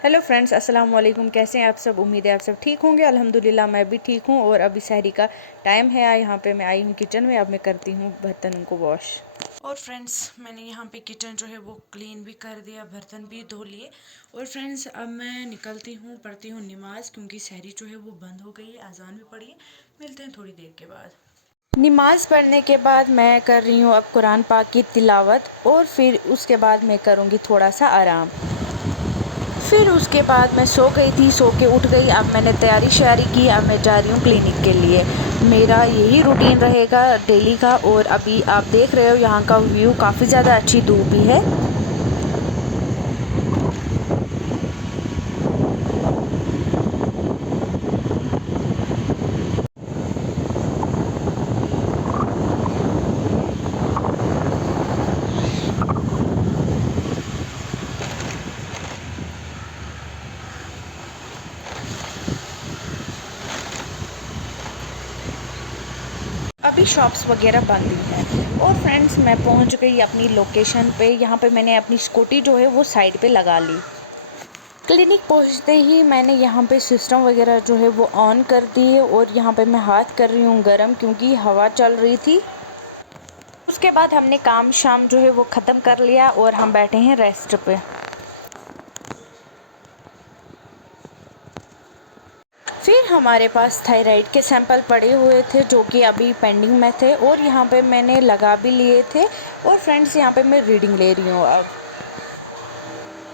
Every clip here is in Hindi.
हेलो फ्रेंड्स, अस्सलाम वालेकुम। कैसे हैं आप सब? उम्मीद है आप सब ठीक होंगे। अल्हम्दुलिल्लाह मैं भी ठीक हूँ। और अभी सहरी का टाइम है। यहाँ पे मैं आई हूँ किचन में। अब मैं करती हूँ बर्तन को वॉश। और फ्रेंड्स, मैंने यहाँ पे किचन जो है वो क्लीन भी कर दिया, बर्तन भी धो लिए। और फ्रेंड्स, अब मैं निकलती हूँ, पढ़ती हूँ नमाज़, क्योंकि सहरी जो है वो बंद हो गई है, अजान भी पड़ी है। मिलते हैं थोड़ी देर के बाद। नमाज़ पढ़ने के बाद मैं कर रही हूँ अब कुरान पाक की तिलावत, और फिर उसके बाद मैं करूँगी थोड़ा सा आराम। फिर उसके बाद मैं सो गई थी, सो के उठ गई। अब मैंने तैयारी श्यारी की, अब मैं जा रही हूँ क्लिनिक के लिए। मेरा यही रूटीन रहेगा डेली का। और अभी आप देख रहे हो यहाँ का व्यू, काफ़ी ज़्यादा अच्छी धूप भी है। अभी शॉप्स वगैरह बंद ही हैं। और फ्रेंड्स, मैं पहुँच गई अपनी लोकेशन पे। यहाँ पे मैंने अपनी स्कूटी जो है वो साइड पे लगा ली। क्लिनिक पहुँचते ही मैंने यहाँ पे सिस्टम वगैरह जो है वो ऑन कर दी। और यहाँ पे मैं हाथ कर रही हूँ गरम, क्योंकि हवा चल रही थी। उसके बाद हमने काम शाम जो है वो ख़त्म कर लिया और हम बैठे हैं रेस्ट पे। फिर हमारे पास थायराइड के सैंपल पड़े हुए थे, जो कि अभी पेंडिंग में थे, और यहाँ पे मैंने लगा भी लिए थे। और फ्रेंड्स, यहाँ पे मैं रीडिंग ले रही हूँ। अब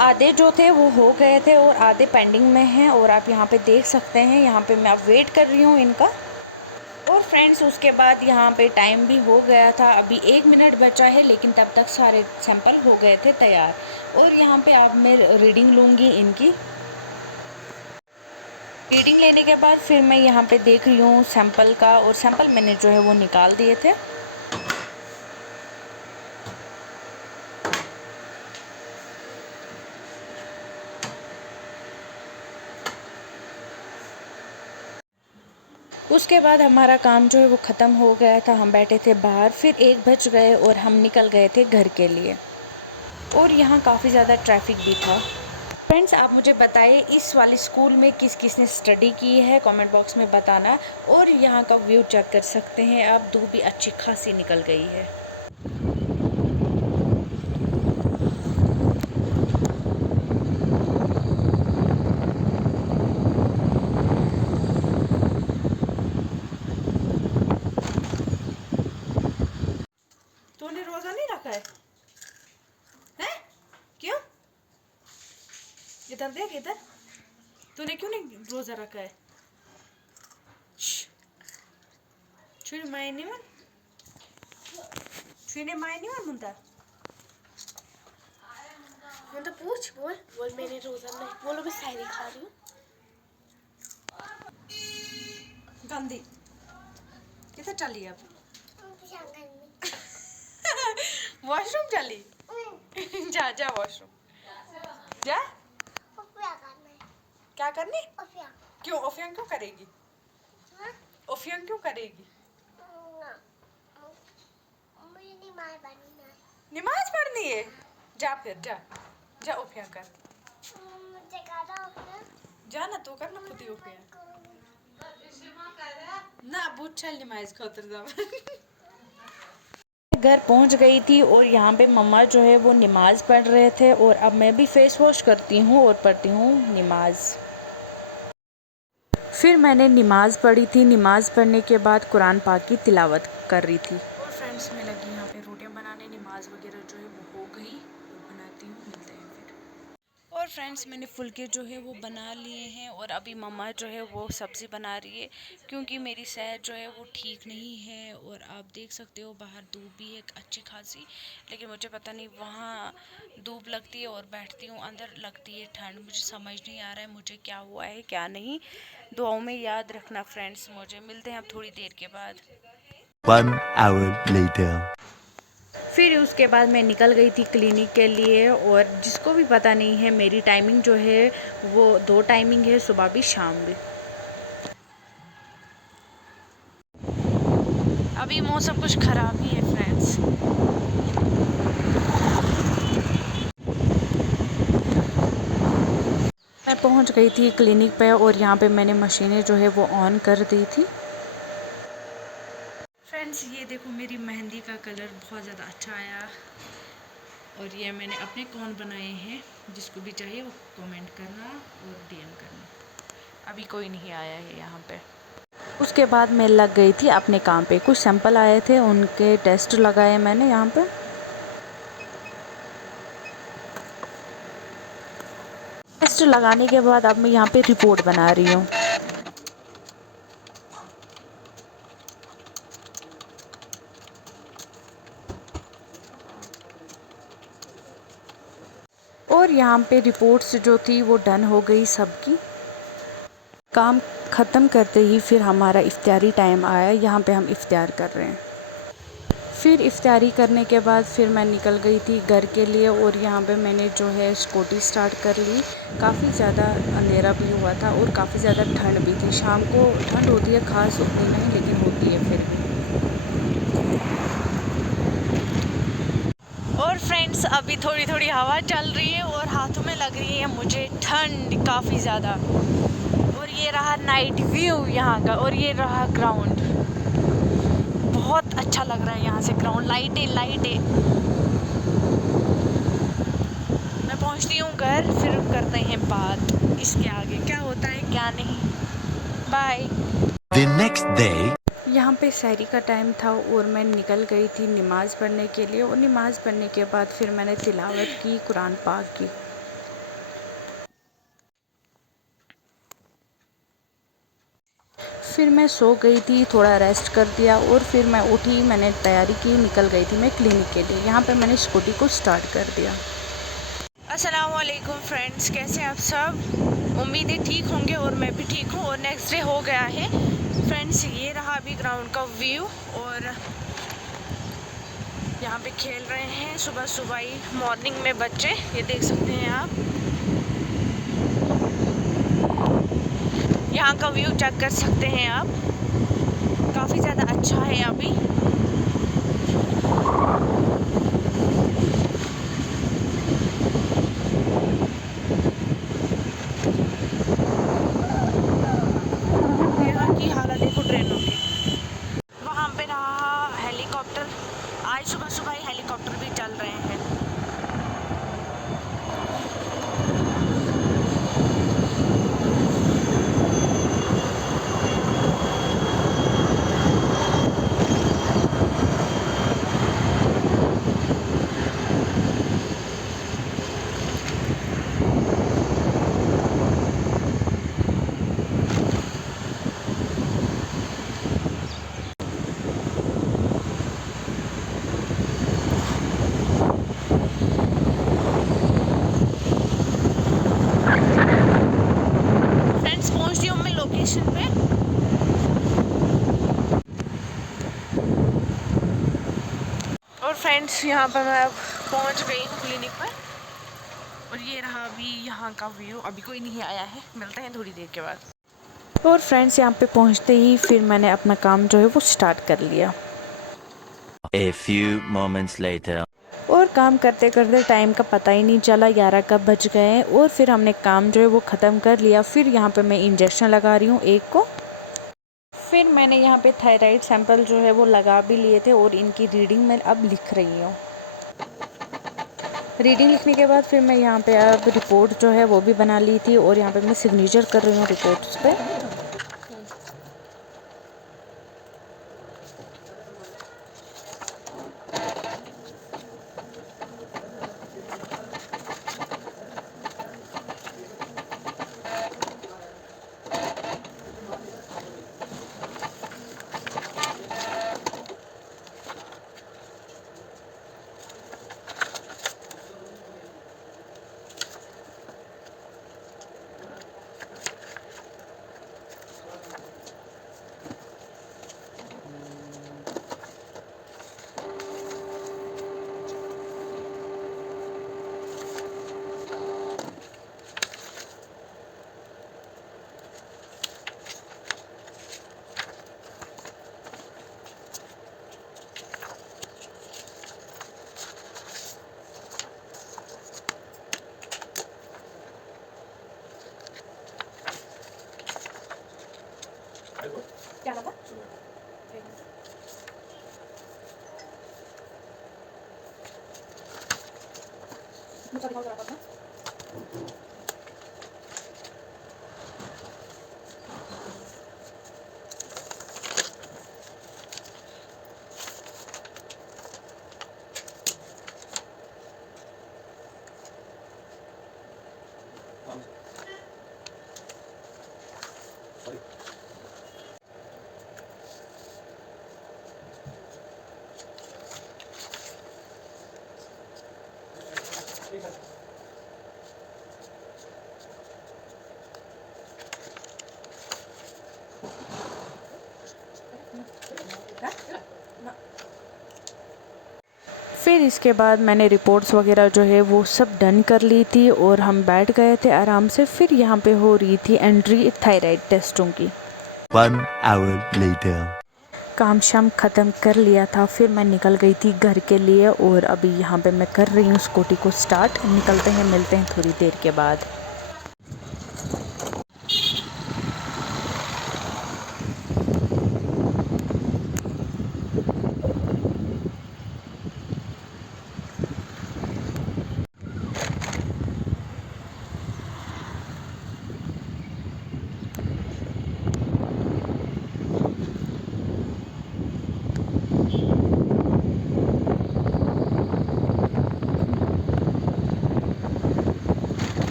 आधे जो थे वो हो गए थे और आधे पेंडिंग में हैं। और आप यहाँ पे देख सकते हैं, यहाँ पे मैं अब वेट कर रही हूँ इनका। और फ्रेंड्स, उसके बाद यहाँ पे टाइम भी हो गया था, अभी 1 मिनट बचा है, लेकिन तब तक सारे सैंपल हो गए थे तैयार। और यहाँ पे अब मैं रीडिंग लूँगी इनकी। रीडिंग लेने के बाद फिर मैं यहाँ पे देख रही हूँ सैंपल का, और सैंपल मैंने जो है वो निकाल दिए थे। उसके बाद हमारा काम जो है वो ख़त्म हो गया था, हम बैठे थे बाहर। फिर 1 बज गए और हम निकल गए थे घर के लिए। और यहाँ काफ़ी ज़्यादा ट्रैफिक भी था। फ्रेंड्स, आप मुझे बताइए इस वाले स्कूल में किस किस ने स्टडी की है, कमेंट बॉक्स में बताना। और यहाँ का व्यू चेक कर सकते हैं आप, धूप भी अच्छी खासी निकल गई है। तूने रोज़ा नहीं रखा है? हैं? क्यों? इधर देख, इधर। तूने क्यों नहीं रोज़ा रखा है? छुरी माय नहीं मन, छुरी माय नहीं मन मुंता। तो पूछ, बोल बोल मैंने रोजा नहीं, बोलो मैं सहरी खा रही हूँ। गंदी किधर चली अब? वॉशरूम चली? जा जा वॉशरूम जा। क्या करनी? क्यों ओफियन क्यों करेगी? ओफियन क्यों करेगी? नमाज पढ़नी है? जा फिर जा, जा ओफियन कर। जा ना, तू कर ना खुद ही ओफियन ना। बहुत चल नमाज खातर जा। घर पहुंच गई थी और यहाँ पे मम्मा जो है वो नमाज़ पढ़ रहे थे। और अब मैं भी फेस वॉश करती हूँ और पढ़ती हूँ नमाज़। फिर मैंने नमाज़ पढ़ी थी। नमाज़ पढ़ने के बाद कुरान पाक की तिलावत कर रही थी। और फ्रेंड्स, मैं लगी यहाँ पे रोटियाँ बनाने। नमाज़ वगैरह जो है वो हो गई, और बनाती हूँ, मिलते हैं फिर। और फ्रेंड्स, मैंने फुलके जो है वो बना लिए हैं, और अभी मम्मा जो है वो सब्ज़ी बना रही है, क्योंकि मेरी सेहत जो है वो ठीक नहीं है। और आप देख सकते हो बाहर धूप भी है अच्छी खासी, लेकिन मुझे पता नहीं, वहाँ धूप लगती है और बैठती हूँ, अंदर लगती है ठंड। मुझे समझ नहीं आ रहा है मुझे क्या हुआ है क्या नहीं। दुआओं में याद रखना फ्रेंड्स मुझे। मिलते हैं अब थोड़ी देर के बाद। 1 hour later. फिर उसके बाद मैं निकल गई थी क्लिनिक के लिए। और जिसको भी पता नहीं है, मेरी टाइमिंग जो है वो 2 टाइमिंग है, सुबह भी शाम भी। अभी मौसम कुछ ख़राब ही है फ्रेंड्स। मैं पहुंच गई थी क्लिनिक पे और यहाँ पे मैंने मशीनें जो है वो ऑन कर दी थी। फ्रेंड्स ये देखो मेरी मेहंदी का कलर बहुत ज़्यादा अच्छा आया और ये मैंने अपने कौन बनाए हैं, जिसको भी चाहिए वो कमेंट करना और डीएम करना। अभी कोई नहीं आया है यहाँ पे। उसके बाद मैं लग गई थी अपने काम पे। कुछ सैंपल आए थे उनके टेस्ट लगाए मैंने यहाँ पे। टेस्ट लगाने के बाद अब मैं यहाँ पे रिपोर्ट बना रही हूँ। और यहाँ पे रिपोर्ट्स जो थी वो डन हो गई सबकी। काम ख़त्म करते ही फिर हमारा इफ्तारी टाइम आया। यहाँ पे हम इफ्तार कर रहे हैं। फिर इफ्तारी करने के बाद फिर मैं निकल गई थी घर के लिए और यहाँ पे मैंने जो है स्कूटी स्टार्ट कर ली। काफ़ी ज़्यादा अंधेरा भी हुआ था और काफ़ी ज़्यादा ठंड भी थी। शाम को ठंड होती है, ख़ास उतनी नहीं लेकिन होती है फिर भी। और फ्रेंड्स अभी थोड़ी थोड़ी हवा चल रही है और हाथों में लग रही है मुझे ठंड काफ़ी ज़्यादा। और ये रहा नाइट व्यू यहाँ का और ये रहा ग्राउंड। बहुत अच्छा लग रहा है यहाँ से ग्राउंड। लाइटें लाइटें। मैं पहुँचती हूँ घर, फिर करते हैं बात इसके आगे क्या होता है क्या नहीं। बाय। The next day. यहाँ पे सहरी का टाइम था और मैं निकल गई थी नमाज़ पढ़ने के लिए और नमाज़ पढ़ने के बाद फिर मैंने तिलावत की कुरान पाक की। फिर मैं सो गई थी, थोड़ा रेस्ट कर दिया और फिर मैं उठी, मैंने तैयारी की, निकल गई थी मैं क्लिनिक के लिए। यहाँ पे मैंने स्कूटी को स्टार्ट कर दिया। अस्सलाम वालेकुम फ्रेंड्स, कैसे आप सब? उम्मीद है ठीक होंगे और मैं भी ठीक हूँ। और नेक्स्ट डे हो गया है फ्रेंड्स। ये रहा अभी ग्राउंड का व्यू और यहाँ पे खेल रहे हैं सुबह सुबह ही मॉर्निंग में बच्चे, ये देख सकते हैं आप। यहाँ का व्यू चेक कर सकते हैं आप, काफ़ी ज़्यादा अच्छा है अभी। यहाँ की हालत देखो ट्रेनों की। वहाँ पे रहा हेलीकॉप्टर, आज सुबह सुबह ही हेलीकॉप्टर भी चल रहे हैं। फ्रेंड्स पहुँच हूँ मैं लोकेशन पे। और फ्रेंड्स यहाँ पर मैं अब पहुँच गई हूँ क्लिनिक पर और ये रहा अभी यहाँ का व्यू। अभी कोई नहीं आया है, मिलते हैं थोड़ी देर के बाद। और फ्रेंड्स यहाँ पे पहुँचते ही फिर मैंने अपना काम जो है वो स्टार्ट कर लिया। A few moments later. और काम करते करते टाइम का पता ही नहीं चला, 11 कब बज गए और फिर हमने काम जो है वो ख़त्म कर लिया। फिर यहाँ पे मैं इंजेक्शन लगा रही हूँ एक को। फिर मैंने यहाँ पे थायराइड सैंपल जो है वो लगा भी लिए थे और इनकी रीडिंग मैं अब लिख रही हूँ। रीडिंग लिखने के बाद फिर मैं यहाँ पे अब रिपोर्ट जो है वो भी बना ली थी और यहाँ पे मैं सिग्नेचर कर रही हूँ रिपोर्ट्स पे। फिर इसके बाद मैंने रिपोर्ट्स वगैरह जो है वो सब डन कर ली थी और हम बैठ गए थे आराम से। फिर यहाँ पे हो रही थी एंट्री थायराइड टेस्टों की। 1 hour later. काम शाम ख़त्म कर लिया था, फिर मैं निकल गई थी घर के लिए और अभी यहाँ पे मैं कर रही हूँ स्कूटी को स्टार्ट। निकलते हैं, मिलते हैं थोड़ी देर के बाद।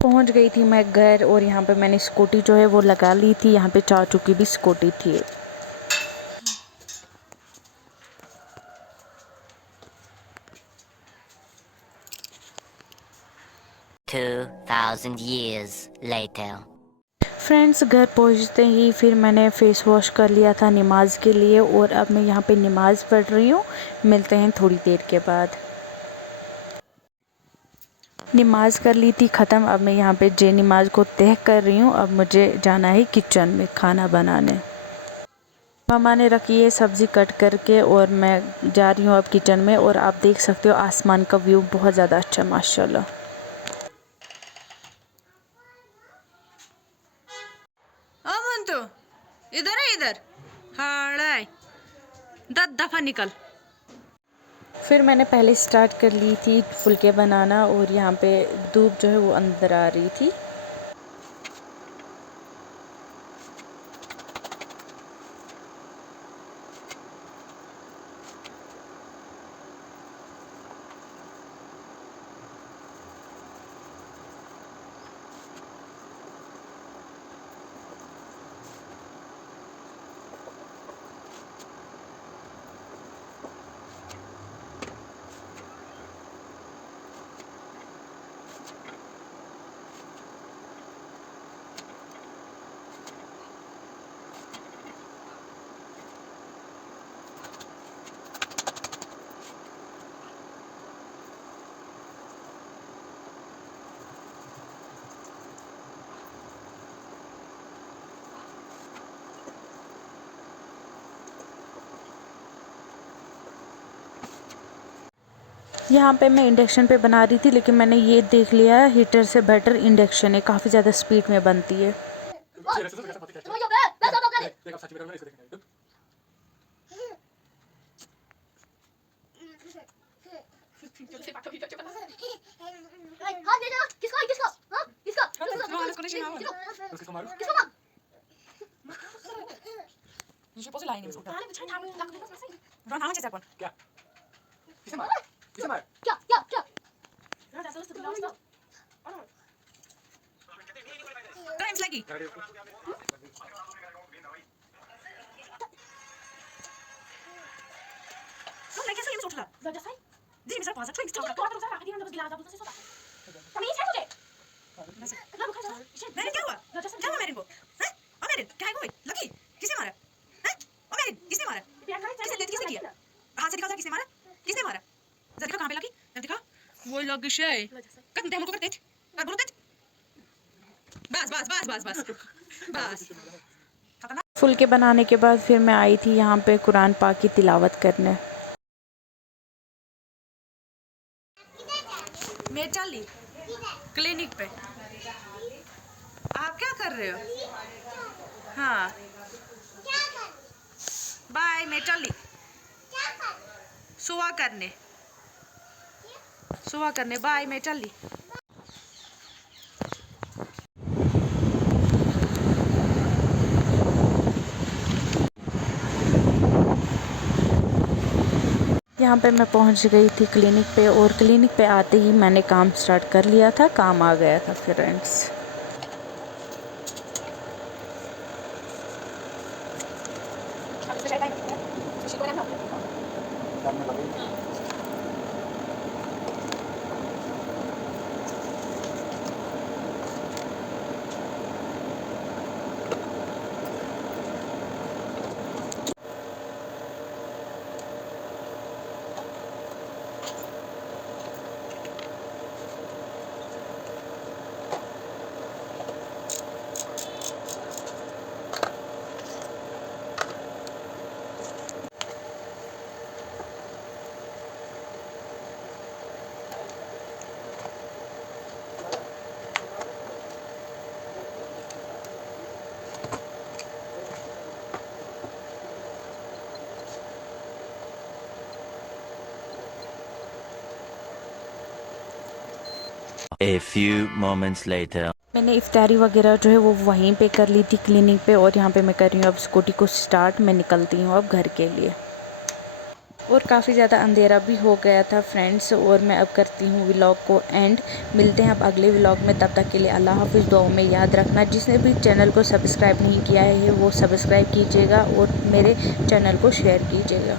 पहुंच गई थी मैं घर और यहाँ पे मैंने स्कूटी जो है वो लगा ली थी। यहाँ पे चाचू की भी स्कूटी थी। 2000 years later. फ्रेंड्स, घर पहुँचते ही फिर मैंने फ़ेस वॉश कर लिया था नमाज के लिए और अब मैं यहाँ पे नमाज़ पढ़ रही हूँ। मिलते हैं थोड़ी देर के बाद। नमाज कर ली थी ख़त्म। अब मैं यहाँ पे जे नमाज को तय कर रही हूँ। अब मुझे जाना है किचन में खाना बनाने। मामा ने रखी है सब्ज़ी कट करके और मैं जा रही हूँ अब किचन में। और आप देख सकते हो आसमान का व्यू बहुत ज़्यादा अच्छा है माशाल्लाह। तो इधर है, इधर हाय 10 दफ़ा निकल। फिर मैंने पहले स्टार्ट कर ली थी फुलके बनाना और यहाँ पे धूप जो है वो अंदर आ रही थी। यहाँ पे मैं इंडक्शन पे बना रही थी, लेकिन मैंने ये देख लिया है हीटर से बेटर इंडक्शन है, काफ़ी ज़्यादा स्पीड में बनती है। फुलके बनाने के बाद फिर मैं आई थी यहाँ पे कुरान पाक की तिलावत करने। मैं चली क्लिनिक पे कर रहे हो? हाँ बाय, मैं चली सुबह करने बाय, मैं चली। यहाँ पे मैं पहुँच गई थी क्लिनिक पे, और क्लिनिक पे आते ही मैंने काम स्टार्ट कर लिया था, काम आ गया था friends. A few moments later. मैंने इफ्तारी वगैरह जो है वो वहीं पे कर ली थी क्लिनिक पे, और यहाँ पे मैं कर रही हूँ अब स्कूटी को स्टार्ट। मैं निकलती हूँ अब घर के लिए, और काफ़ी ज़्यादा अंधेरा भी हो गया था फ्रेंड्स। और मैं अब करती हूँ व्लॉग को एंड। मिलते हैं अब अगले व्लॉग में, तब तक के लिए अल्लाह हाफिज़। दुआओं में याद रखना, जिसने भी चैनल को सब्सक्राइब नहीं किया है वो सब्सक्राइब कीजिएगा, और मेरे चैनल को शेयर कीजिएगा।